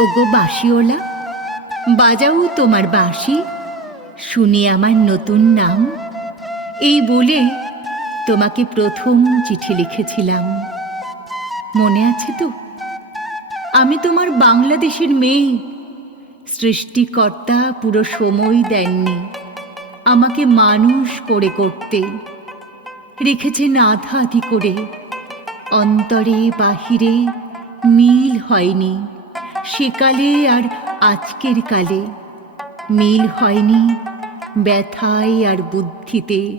ওগো বাঁশিওলা বাজাও তোমার বাঁশি, শুনি আমার নতুন নাম। এই বলে তোমাকে প্রথম চিঠি লিখেছিলাম। মনে আছে তো? আমি তোমার বাংলাদেশের মেয়ে। সৃষ্টিকর্তা পুরো সময় দেননি। আমাকে মানুষ করে করতে। রেখেছেন আধা আধি করে। অন্তরে বাহিরে মিল হয়নি। সেকালে আর আজকের কালে। মিল হয়নি ব্যথায় আর বুদ্ধিতে।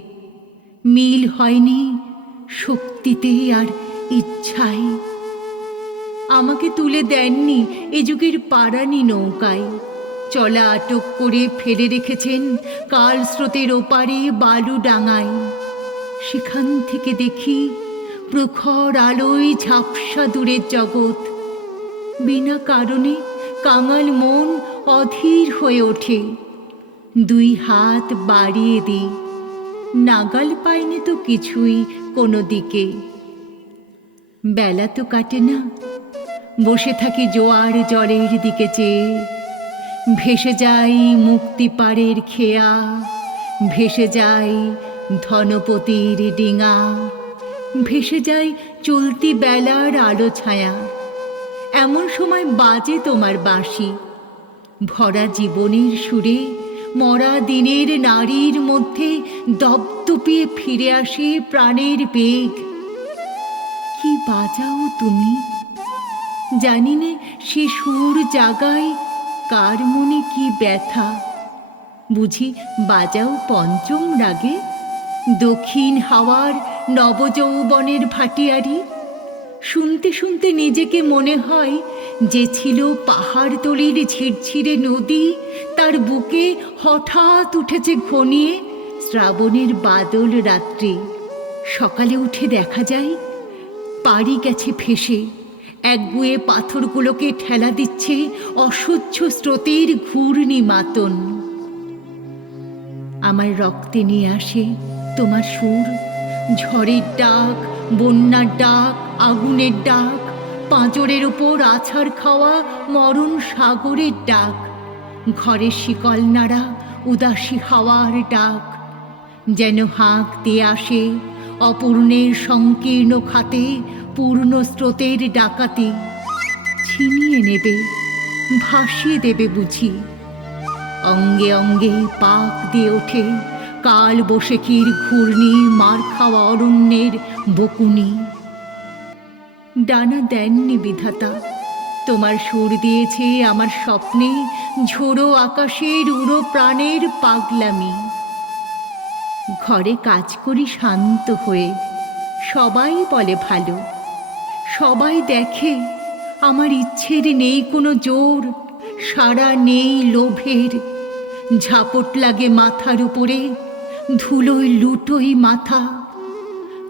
মিল হয়নি শক্তিতে আর ইচ্ছায়। আমাকে তুলে দেননি এ যুগের পারানি নৌকায়। চলা আটক করে ফেলে রেখেছেন কাল স্রোতের ওপারে বালু ডাঙায় সেখান থেকে দেখি প্রখর আলোয় ঝাপসা দূরের জগৎ। বিনা কারণে কাঙাল মন অধীর হয়ে ওঠে। দুই হাত বাড়িয়ে দিই নাগাল পাইনি তো কিছুই কোনো দিকে। বেলা তো কাটে না। বসে থাকি জোয়ার জলের দিকে চেয়ে। ভেসে যাই মুক্তি পাড়ের খেয়া। ভেসে যাই ধনপতির ডিঙা। ভেসে যাই চলতি বেলার আলো ছায়া। এমন সময় বাজে তোমার বাঁশি। ভরা জীবনের সুরে, মরা দিনের নারীর মধ্যে দপদপিয়ে ফিরে আসে প্রাণের বেগ। কি বাজাও তুমি? জানি নে সে সুর জাগায় কার মনে কি ব্যথা। বুঝি বাজাও পঞ্চম রাগে। দক্ষিণ হাওয়ার নবযৌবনের ভাটিয়ারি শুনতে শুনতে নিজেকে মনে হয় যে ছিল পাহাড়তলির ঝিরঝিরে নদী। তার বুকে হঠাৎ উঠেছে ঘনিয়ে শ্রাবণের বাদল রাত্রি। সকালে উঠে দেখা যায় পাড়ি গেছে ফেসে একগুয়ে পাথরগুলোকে ঠেলা দিচ্ছে অসহ্য স্রোতের ঘূর্ণি মাতন। আমার রক্তে নিয়ে আসে তোমার সুর। ঝড়ের ডাক, বন্যার ডাক আগুনের ডাক, পাঁজরের ওপর আছাড় খাওয়া মরণ সাগরের ডাক, ঘরের শিকল নাড়া উদাসী হাওয়ার ডাক, যেন হাঁক দিয়ে আসে অপূর্ণের সংকীর্ণ খাতে পূর্ণ স্রোতের ডাকাতে, ছিনিয়ে নেবে, ভাসিয়ে দেবে বুঝি, অঙ্গে অঙ্গে পাক দিয়ে ওঠে কাল বসেকির ঘূর্ণি মার খাওয়া অরণ্যের বকুনি। ডানা দেননি বিধাতা। তোমার সুর দিয়েছে আমার স্বপ্নে ঝোড়ো আকাশের উড়ো প্রাণের পাগলামি। ঘরে কাজ করি শান্ত হয়ে, সবাই বলে ভালো। সবাই দেখে আমার ইচ্ছের নেই কোনো জোর সারা নেই লোভের। ঝাপট লাগে মাথার উপরে, ধুলোয় লুটোই মাথা।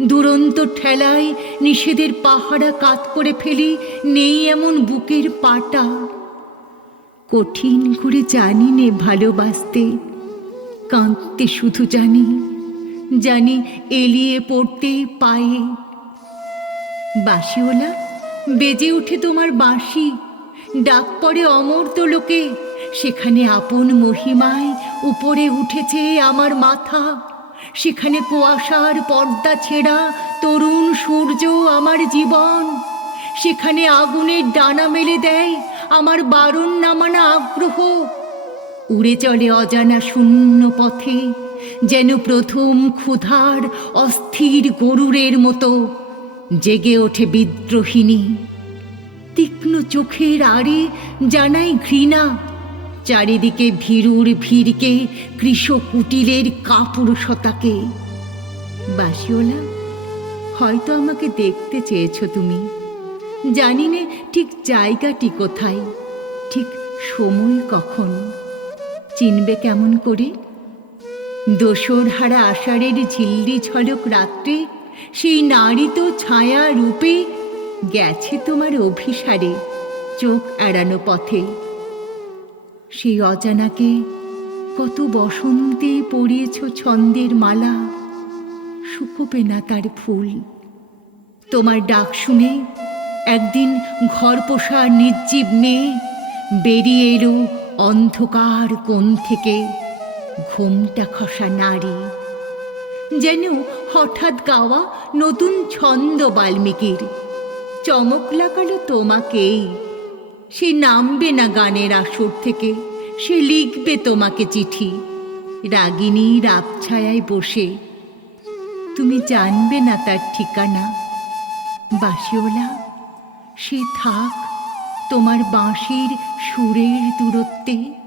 দুরন্ত ঠেলায় নিষেধের পাহাড়া কাত করে ফেলি, নেই এমন বুকের পাটা। কঠিন করে জানি নে ভালোবাসতে, কাঁদতে শুধু জানি জানি এলিয়ে পড়তে পায়ে। বাঁশিওলা বেজে উঠে তোমার বাঁশি, ডাক পড়ে অমর্ত লোকে, সেখানে আপন মহিমায় উপরে উঠেছে আমার মাথা। সেখানে কুয়াশার পর্দা ছেঁড়া তরুণ সূর্য আমার জীবন। সেখানে আগুনের ডানা মেলে দেয় আমার বারণ নামানা আগ্রহ। উড়ে চলে অজানা শূন্য পথে, যেন প্রথম ক্ষুধার অস্থির গরুরের মতো। জেগে ওঠে বিদ্রোহিণী তীক্ষ্ণ চোখের আড়ে জানাই ঘৃণা। চারিদিকে ভীরুর ভিড়কে কৃষ কুটিলের কাপুরুষতাকে। বাসিওলা হয়তো আমাকে দেখতে চেয়েছ তুমি। জানি নে ঠিক জায়গাটি কোথায়, ঠিক সময় কখন। চিনবে কেমন করে? দোসর হারা আষাঢ়ের ঝিল্লি ঝলক রাত্রে, সেই নারী তো ছায়া রূপে গেছে তোমার অভিসারে, চোখ এড়ানো পথে। সেই অজানাকে কত বসন্তে পরিয়েছ ছন্দের মালা। শুকোবে না তার ফুল। তোমার ডাক শুনে একদিন ঘর পোষা নির্জীব মেয়ে বেরিয়ে এলো অন্ধকার কোণ থেকে। ঘোমটা খসা নারী। যেন হঠাৎ গাওয়া নতুন ছন্দ বাল্মীকির। চমক লাগালো তোমাকেই। সে নামবে না গানের আসর থেকে। সে লিখবে তোমাকে চিঠি। রাগিনীর আবছায়ায় বসে। তুমি জানবে না তার ঠিকানা। বাসিওলা সে থাক তোমার বাঁশির সুরের দূরত্বে।